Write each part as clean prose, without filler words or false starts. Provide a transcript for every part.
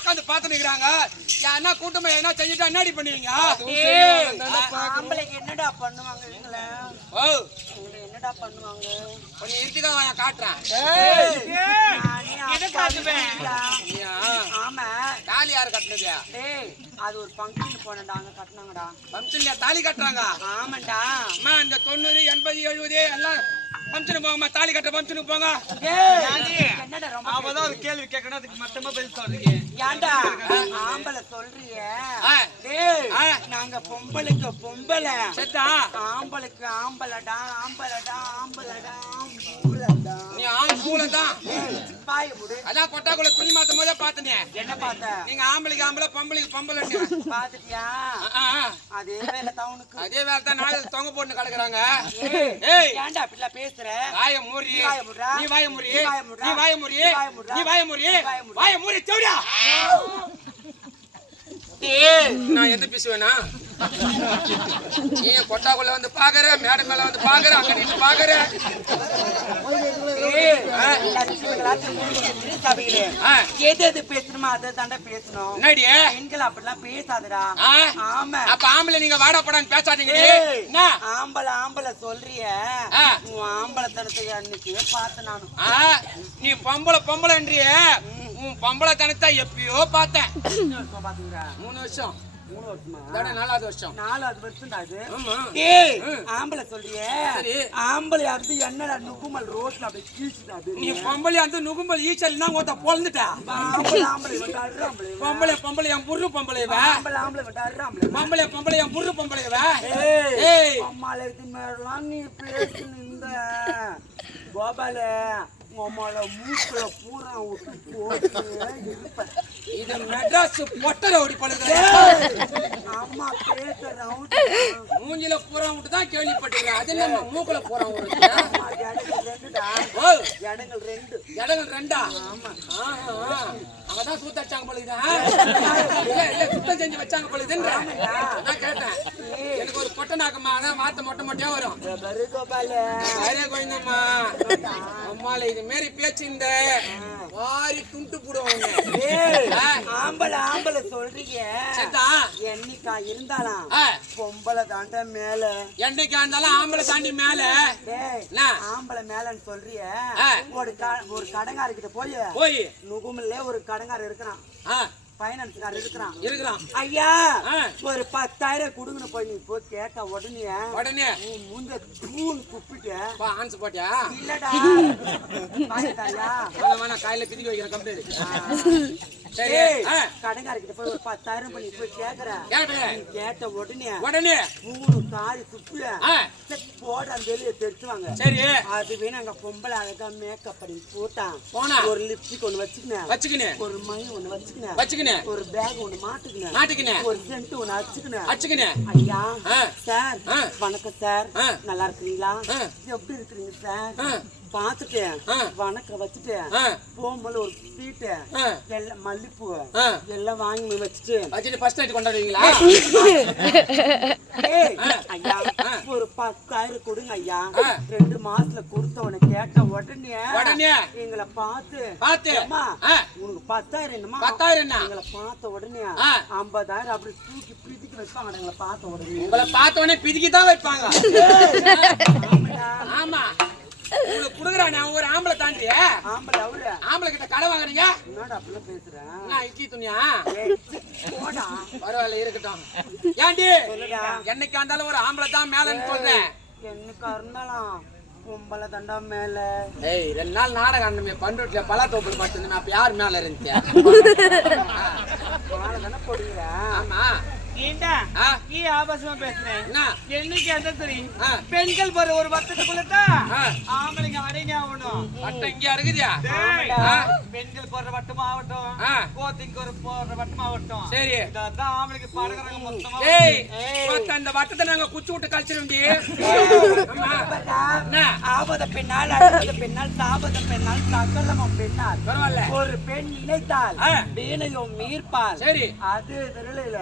உட்காந்து பாத்து நிக்கிறாங்க. என்ன கூட்டமா என்ன செஞ்சுட்டா என்னடி பண்ணுவீங்க? ஆம்பளைக்கு என்னடா பண்ணுவாங்க? என்னடா பண்ணுவாங்க? கொஞ்சம் இருட்டுதான் வாயா காட்டுறேன். ஆமா தாலி யாரு கட்டினது? அது ஒரு ஃபங்க்ஷன் போனடா, அங்க கட்டினாங்கடா. ஃபங்க்ஷன்ல தாலி கட்டுறாங்க? ஆமாண்டா. அம்மா இந்த 90, 80, 70 எல்லாம் ஃபங்க்ஷனுக்கு போங்கம்மா. தாலி கட்ட ஃபங்க்ஷனுக்கு போங்க. என்னடா ரொம்ப அவதான் ஒரு கேள்வி கேட்கணும், அதுக்கு மொத்தமா பதில் சொல்றீங்க. ஏன்டா ஆம்பளை சொல்றிய? டேய் நாங்க பொம்பளைக்கு பொம்பளை, செத்தா ஆம்பளைக்கு ஆம்பளடா, ஆம்பளடா, ஆம்பளடா, ஆம்பளடா. நீ ஆண் பூல தான் பாய முடு. அதான் கொட்டாக்குள்ள துணி மாத்தும் போதே பாத்தனே. என்ன பார்த்த? நீங்க ஆம்பளைக்கு ஆம்பளை, பொம்பளைக்கு பொம்பளை. பாத்துட்டியா? அதே வேலை தான் உனக்கு. அதே வேலை தான் நாலு தொங்க போட்டு கிடக்குறாங்க. ஏய் ஏன்டா அப்படிலாம் பேசுற? வாய மூடி. நீ வாய மூடி. நீ வாய மூடி. நீ வாய மூடி. வாய மூடி தேடியா. நான் எந்த பேசுவேனா? நீ கொட்டாக்குள்ள வந்து பாக்குற, மேடை மேல வந்து பாக்குற, அங்க நின்று பாக்குற. எது பேசணுமோ அதை தாண்டா பேசணும். என்னடி பெண்கள் அப்படிலாம் பேசாதடா. ஆமா அப்ப ஆம்பளை நீங்க வாடா படான்னு பேசாதீங்க. ஆம்பளை ஆம்பளை சொல்றிய, உன் ஆம்பளை தனத்தை அன்னைக்கு பார்த்த நானும். நீ பொம்பளை பொம்பளைன்றிய, உன் பொம்பளை தனத்தை எப்பயோ பார்த்தேன். 3 வருஷம். 3 வருஷமா? 4வது வருஷம். 4வது வருஷம் தான் அது. ஆமா. டேய் ஆம்பளை சொல்றியே, சரி. ஆம்பளை அது என்னடா நுகுமல் ரோட்ல அப்படியே கீச்சுடா. நீ பொம்பளை அந்த நுகும்பல் ஈச்சல்னா ஒருத்த பொளந்துட்டா. ஆம்பளை ஆம்பளை வந்தாரு ஆம்பளை. பொம்பளை பொம்பளை என் புரு பொம்பளைவ. ஆம்பளை ஆம்பளை வந்தாரு ஆம்பளை. பொம்பளை பொம்பளை என் புரு பொம்பளைவ. ஏய் அம்மால இது மேலாம் நீ பேசி நின்ற கோபால உம்மால மூக்குல பூரா விட்டு போட்டு இருப்ப. இது மெட்ராஸ் பொட்டர ஓடி பழுது. அம்மா பேசுற மூஞ்சில பூரா விட்டு தான் கேள்விப்பட்டிருக்கேன். அது என்ன மூக்குல பூரா விடுறது? இடங்கள் 2. இடங்கள் 2ஆ? ஆமா. அவதான் சூத்த வச்சாங்க பொழுது. சுத்தம் செஞ்சு வச்சாங்க பொழுதுன்ற நான் கேட்டேன். எனக்கு ஒரு பொட்டை நாக்கம்மா, அதான் வார்த்தை மொட்டை மொட்டையா வரும். அரே கோயந்தம்மா அம்மால இது மாரி பேச்சு இந்த வாரி துண்டு போடுவாங்க. ஆம்பளை ஆம்பளை சொல்றீங்க. என்னைக்கா இருந்தாலும் பொம்பளை தாண்ட மேல. என்னைக்கா இருந்தாலும் ஆம்பளை தாண்டி மேல. ஆம்பளை மேலன்னு சொல்றிய. ஒரு கடங்காரர்கிட்ட போய் நுகுமல்ல ஒரு கடங்காரர் இருக்கிறான், பைனான்ஸ்காரர் இருக்கிறான். ஐயா ஒரு 10,000 கொடுங்கன்னு போய் நீ போய் கேட்ட உடனே முந்த தூண் குப்பிட்டு ஆன்ஸ் போட்டியா? இல்லடா காயில பிதிக்க வைக்கிற கம்பெனி. சரி கடங்காரர்கிட்ட போய் ஒரு 10,000 பண்ணி போய் கேக்குற. கேட்ட உடனே 3 சாரி துப்பிய போட அந்த வெளியே தெரிச்சுவாங்க. சரி அதுவே நாங்க பொம்பளை அழகா மேக்கப் பண்ணி போட்டான். ஒரு லிப்ஸ்டிக் ஒண்ணு வச்சுக்கினேன், ஒரு மை ஒண்ணு வச்சுக்கினேன், ஒரு பேக் ஒண்ணு மாட்டுக்கினேன், ஒரு சென்ட் ஒண்ணு அடிச்சுக்கினேன். ஐயா சார் வணக்கம் சார், நல்லா இருக்கிறீங்களா? எப்படி இருக்கிறீங்க சார்? பாத்துட்டேன் வணக்கம் வச்சுட்டேன். போகும்போது ஒரு சீட்டு எல்லாம் மல்லிப்பூ எல்லாம் வாங்கி வச்சுட்டு ஃபர்ஸ்ட் நைட் கொண்டாடுவீங்களா? ஐயா ஒரு 10,000 கொடுங்க ஐயா. 2 மாசத்துல கொடுத்தவனை கேட்ட உடனே எங்களை பார்த்து அம்மா உனக்கு 10,000 என்னமா? 10,000 என்ன? எங்களை பார்த்த உடனே 50,000 அப்படி தூக்கி பிதிக்கி வைப்பாங்க. எங்களை பார்த்த உடனே உங்களை பார்த்த உடனே பிதிக்கி தான் வைப்பாங்க. ஆமா உங்களுக்கு குடுக்குறானே ஒரு ஆம்பளை தாண்டிய ஆம்பளை கிட்ட கடை வாங்குறீங்க. என்னடா அப்படிலாம் பேசுறேன்? நான் இட்லி துணியா? போடா பரவாயில்ல இருக்கட்டும். ஏண்டி என்னைக்கா இருந்தாலும் ஒரு ஆம்பளை தான் மேலன்னு சொல்றேன். என்னைக்கா இருந்தாலும் பொம்பளை தண்டா மேல. 2 நாள் நாடகம் ஆடணுமே பண்ருட்டில பலாத்தோப்புல மட்டும். அப்ப யார் மேல இருந்துச்சு? தானே போடுங்க. ஆமா ஆபாசமா பேசுறேன். என்னைக்கு எந்த தெரியும் பெண்கள் போற ஒரு வட்டத்துக்குள்ளதான் ஆம்பளைங்க அடங்கி ஆகணும். வட்டம் இங்க இருக்குதியா? பெண்கள் போடுற வட்டம் ஆகட்டும், கோத்திங்க போடுற வட்டம் ஆகட்டும். சரி இதான் ஆம்பளைக்கு பழகிறாங்க மொத்தமா. அந்த வட்டத்தை நாங்க குச்சி விட்டு கழிச்சிருவோண்டி. ஆபத பெண்ணால் அழுத பெண்ணால் சாபத பெண்ணால் சகலமும் பெண்ணால் பரவாயில்ல. ஒரு பெண் நினைத்தால் வீணையும் மீர்ப்பால். சரி அது திருளையில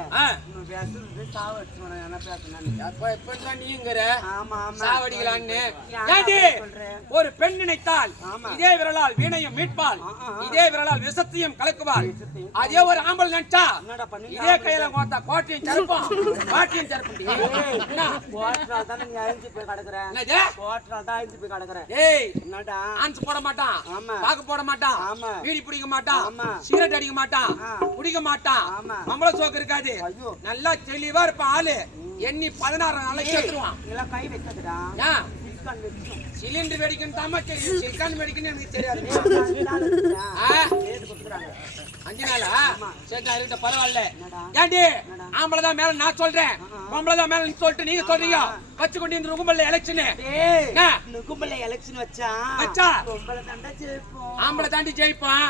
பேசுறது சாவடிச்சு என்ன பேசணும் அப்ப இப்பதான் நீங்கிற ஆமா ஆமா சாவடிக்கலான்னு ஒரு பெண் நினைத்தால் இதே விரலால் வீணையும் மீட்பாள், இதே விரலால் விஷத்தையும் கலக்குவாள். அதே ஒரு ஆம்பல் நினைச்சா இதே கையில கோத்தா கோட்டையும் சருப்பான், காட்டியும் சருப்பண்டி. தானே நீ அழிஞ்சு போய் கிடக்குறேன், தான் அழிஞ்சு போய் கிடக்குறேன். ஏய் என்னடா ஆன்ஸ் போட மாட்டான், ஆமா பாக்கு போட மாட்டான், ஆமா பீடி பிடிக்க மாட்டான், ஆமா சிகரெட் அடிக்க மாட்டான், குடிக்க மாட்டான், ஆமா மம்பள சோக்கு இருக்காது, ஐயோ நல்லா தெளிவா இருப்பான் ஆளு. எண்ணி 16 நாளைக்கு எடுத்துருவான். இதெல்லாம் கை வைக்காதுடா, சிலிண்டர் வெடிக்கணும் தாமா தெரியும், சிலிக்கான் வெடிக்கணும் எனக்கு தெரியாது. 5 நாளா சரி இருந்த பரவாயில்ல. ஏண்டி ஆம்பளதான் மேல நான் சொல்றேன், பொம்பளதான் மேல சொல்லிட்டு நீங்க சொல்றீங்க. வச்சு கொண்டு இந்த ருகும்பல்ல எலெக்ஷன் வச்சா பொம்பளை தாண்டா ஜெயிப்போம், ஆம்பளை தாண்டி ஜெயிப்பான்.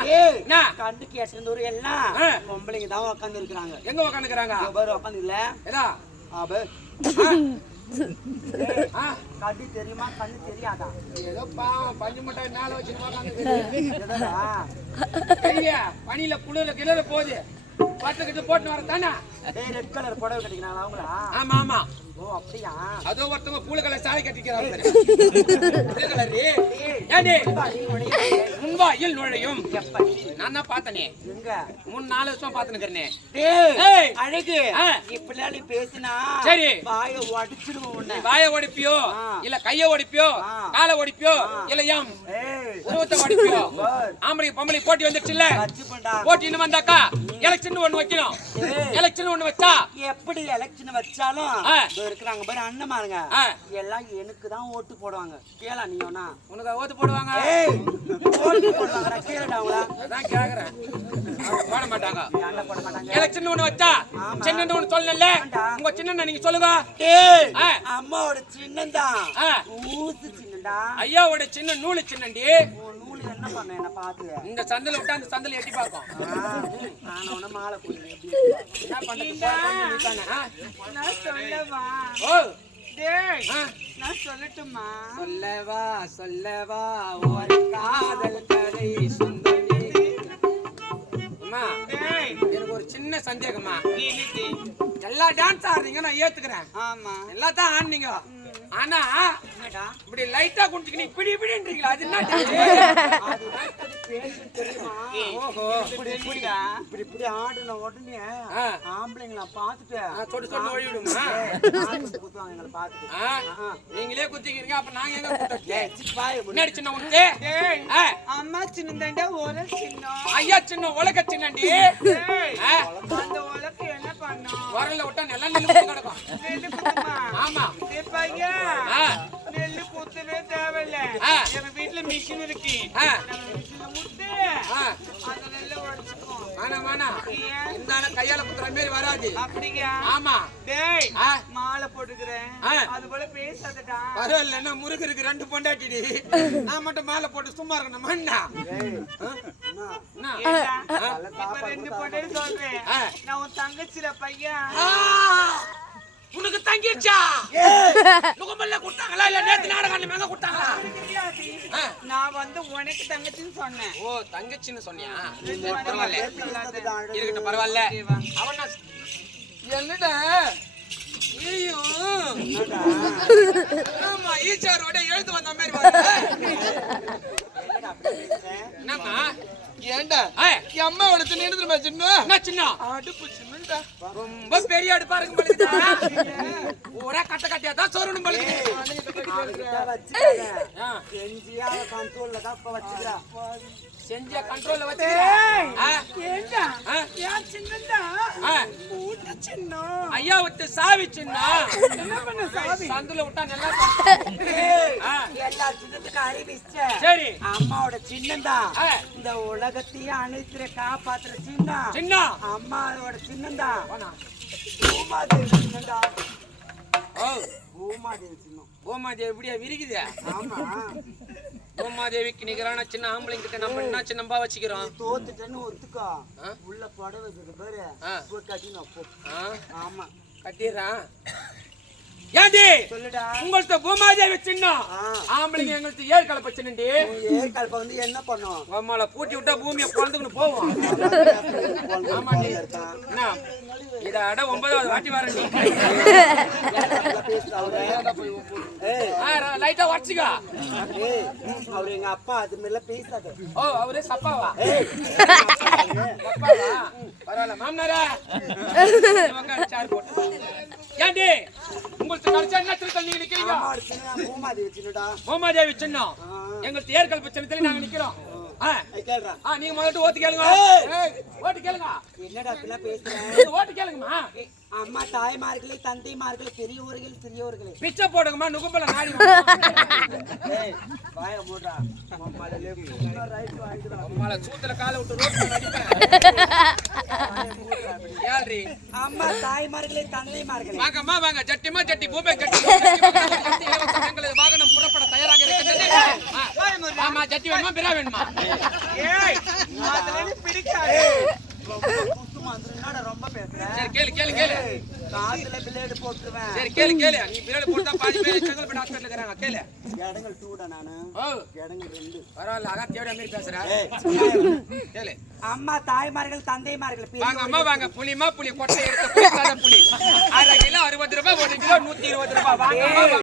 கண்டு கேட்ட தூரம் எல்லாம் பொம்பளைங்க தான் உட்காந்து இருக்கிறாங்க. எங்க உட்காந்துக்கிறாங்க? உட்காந்து இல்ல ஏதா கண்ணு தெரியுமா கண்ணு தெரியாதா? ஏதோ பாவம் பஞ்சு முட்டை மேல வச்சு பனியில குளிர கிளற போகுது, பட்டுக்கிட்டு போட்டு வர தானே. ரெட் கலர் புடவை கட்டிக்கிறாங்களா அவங்களா? ஆமா ஆமா. ஓ அப்படியா? அதோ ஒருத்தவங்க பூல கலர் சாலை கட்டிக்கிறாங்க. முன்வாயில் நுழையும் நான் தான் பார்த்தனே, 3-4 வருஷமா பாத்துனுக்கிறேனே. அழகு இப்படிலாம் நீ பேசினா சரி வாயை உடைச்சிடுவோம். வாயை ஒடிப்பியோ இல்ல கைய ஒடிப்பியோ காலை ஒடிப்பியோ இல்ல ஏம் உருவத்தை ஒடிப்பியோ? ஆம்பளை பொம்பளை போட்டி வந்துச்சுல்ல, போட்டி இன்னும் வந்தாக்கா எலெக்ஷன் ஒண்ணு வைக்கணும். எலெக்ஷன் ஒண்ணு வச்சா எப்படி எலெக்ஷன் வச்சாலும் இருக்கிறாங்க பாரு அண்ணமாருங்க எல்லாம் எனக்கு தான் ஓட்டு போடுவாங்க. கேளா நீ ஒண்ணா உனக்கு ஓட்டு போடுவாங்க? ஓட்டு போடுவாங்க கேளுடா அவங்கள. அதான் கேக்குறேன், போட மாட்டாங்க. எலெக்ஷன் ஒண்ணு வச்சா சின்ன ஒண்ணு சொல்லல, உங்க சின்ன நீங்க சொல்லுங்க. அம்மாவோட சின்னந்தான் ஊசு சின்னடா, ஐயாவோட சின்ன நூலு சின்னண்டி. நூலு என்ன பண்ண என்ன பாத்து இந்த சந்தல விட்டா அந்த சந்தல எட்டி பார்க்கும். நான் உன மாலை போடு என்ன பண்றது? நான் சொல்லவா? ஓ டேய் நான் சொல்லட்டுமா? சொல்லவா சொல்லவா ஒரு காதல் கதை சொந்தமே. அம்மா எனக்கு ஒரு சின்ன சந்தேகமா. எல்லா டான்ஸ் ஆடுறீங்க நான் ஏத்துக்கிறேன், ஆமா எல்லாத்தான் ஆடுனீங்க. ஆனா இப்படி லைட்டா குடிச்சுக்கு நீ பிடி பிடின்றீங்களா? அது என்ன ஓஹோ இப்படி இப்படி ஆடுன உடனே ஆம்பளைங்கள பாத்துட்டு சொல்லி ஒழிவிடுமா? குத்துவாங்க எங்களை பாத்துட்டு. நீங்களே குத்திக்கிறீங்க, அப்ப நாங்க எங்க குத்துறது? முன்னாடி சின்ன உனக்கு அம்மா சின்னதாண்டா ஒரு சின்ன, ஐயா சின்ன உலக சின்னண்டி. அந்த உலக்கு என்ன பண்ணும்? வரல விட்டா நல்லா நெல்லு கிடக்கும். நெல்லு குத்துமா? ஆமா பையா நெல்லு குத்தவே தேவையில்ல, எங்க வீட்டுல மிஷின் இருக்கு. மிஷின்ல விட்டு அந்த நெல்லை உடைச்சுக்கும். இந்த கையால குத்துற மாதிரி வராது. அப்படியா? ஆமா. டேய் மாலை போட்டுக்கிறேன் அது போல பேசாதடா. பரவாயில்ல, என்ன முருகு இருக்கு 2 பொண்டாட்டிடி, நான் மட்டும் மாலை போட்டு சும்மா இருக்கணும். அண்ணா இப்ப 2 பொண்டாட்டி சொல்றேன், நான் உன் தங்கச்சில பையன். உனக்கு தங்கிச்சா? லுகமல்ல குட்டாங்களா இல்ல நேத்து நாடகம் மேங்க குட்டாங்களா? நான் வந்து உனக்கு தங்கச்சின்னு சொன்னேன். ஓ தங்கச்சின்னு சொன்னியா? பரவாயில்ல இருக்கட்டும், பரவாயில்ல. அவனா என்னடா ஐயோ ஆமா ஈச்சாரோட எழுந்து வந்த மாதிரி என்னம்மா? ஏண்டா அம்மாவோட சின்ன எடுத்துட்டு சின்ன சின்ன அடுப்பு சின்னடா, ரொம்ப பெரிய அடுப்பா இருக்கு பழுக்குதா? ஒரே கட்ட கட்டியா தான் சோறுணும் பழுக்குது. செஞ்ச கண்ட்ரோல்ல ஐயா விட்டு சாவி சின்ன சந்துல விட்டா நல்லா. எல்லா சின்னத்துக்கு அறிவிச்ச சரி அம்மாவோட சின்னந்தான் இந்த உலகத்தையே அனைத்து காப்பாத்துற சின்ன சின்ன அம்மாவோட சின்னந்தான் பூமாதேவி சின்னந்தா. பூமாதேவி சின்னம். பூமாதேவி எப்படியா விரிக்குது? ஆமா பூமாதேவிக்கு நிகரான சின்ன ஆம்பளைங்க கிட்ட நம்ம என்ன சின்னம்பா வச்சுக்கிறோம். தோத்துட்டேன்னு ஒத்துக்கோ, உள்ள புடவை பாரு கட்டினோம். ஆமா கட்டிடுறான். ஏண்டி சொல்லுடா. உங்கள்ட்ட பூமாதேவி சின்னம் ஆம்பளைங்க எங்கள்ட்ட ஏர் கலப்ப சின்னண்டி. ஏர் கலப்ப வந்து என்ன பண்ணும்? உம்மால பூட்டி விட்டா பூமியை பொழந்துக்குன்னு போவோம். ஆமாண்டி. என்ன இத அட 9வது வாட்டி வரண்டி. லைட்டா வச்சுக்கா. அவரு எங்க அப்பா அது மேல பேசாத. ஓ அவரே சப்பாவா? பரவாயில்ல மாமனாரா. சார் போட்டு ஏண்டி உங்களுக்கு கடைச்சா என்ன திருத்தல் நீங்க நிக்கிறீங்க? பூமாதேவி சின்னடா. பூமாதேவி சின்னம் எங்களுக்கு ஏற்கல் பிரச்சனை நாங்க நிக்கிறோம். கேளுடா. நீங்க முதல்ல ஓட்டு கேளுங்க. ஓட்டு கேளுங்க. என்னடா இப்படி பேசுறேன்? ஓட்டு கேளுங்கம்மா. அம்மா தாய்மார்களே தந்தைமார்களே பெரியவர்கள் சிறியவர்களே பிச்சை போடுங்கம்மா. நுகும்பல நாடி வாய மூடுடா. அம்மால சூத்துல காலை விட்டு ரோட்ல அடிப்பேன். யாழ்ரி அம்மா தாய்மார்களே தந்தைமார்களே வாங்கம்மா வாங்க. ஜட்டிமா ஜட்டி பூபே ஜட்டி எங்களது வாகனம் புறப்பட தயாராக இருக்கிறது. ஆமா ஜட்டி வேணுமா பிறா வேணுமா? ஏய் அதெல்லாம் பிடிக்காது. ரொம்ப பேசுறேன். சரி கேளு கேளு கேளு. காதுல பிளேடு போட்டுருவேன். சரி கேளு கேளு. நீ பிளேடு போட்டா பாதி பேர் செங்கல்பட்டு ஹாஸ்பிடல்ல இருக்காங்க. கேளு. இடங்கள் 2டா நானு. இடங்கள் 2. பரவாயில்ல அதான் தேவடி மாதிரி பேசுற. கேளு. அம்மா தாய்மார்கள் தந்தைமார்கள் வாங்க அம்மா வாங்க. புளிமா புளி கொட்டை எடுத்து புளி 1/2 கிலோ 60 ரூபாய், 1 கிலோ 120 ரூபாய். வாங்க அம்மா.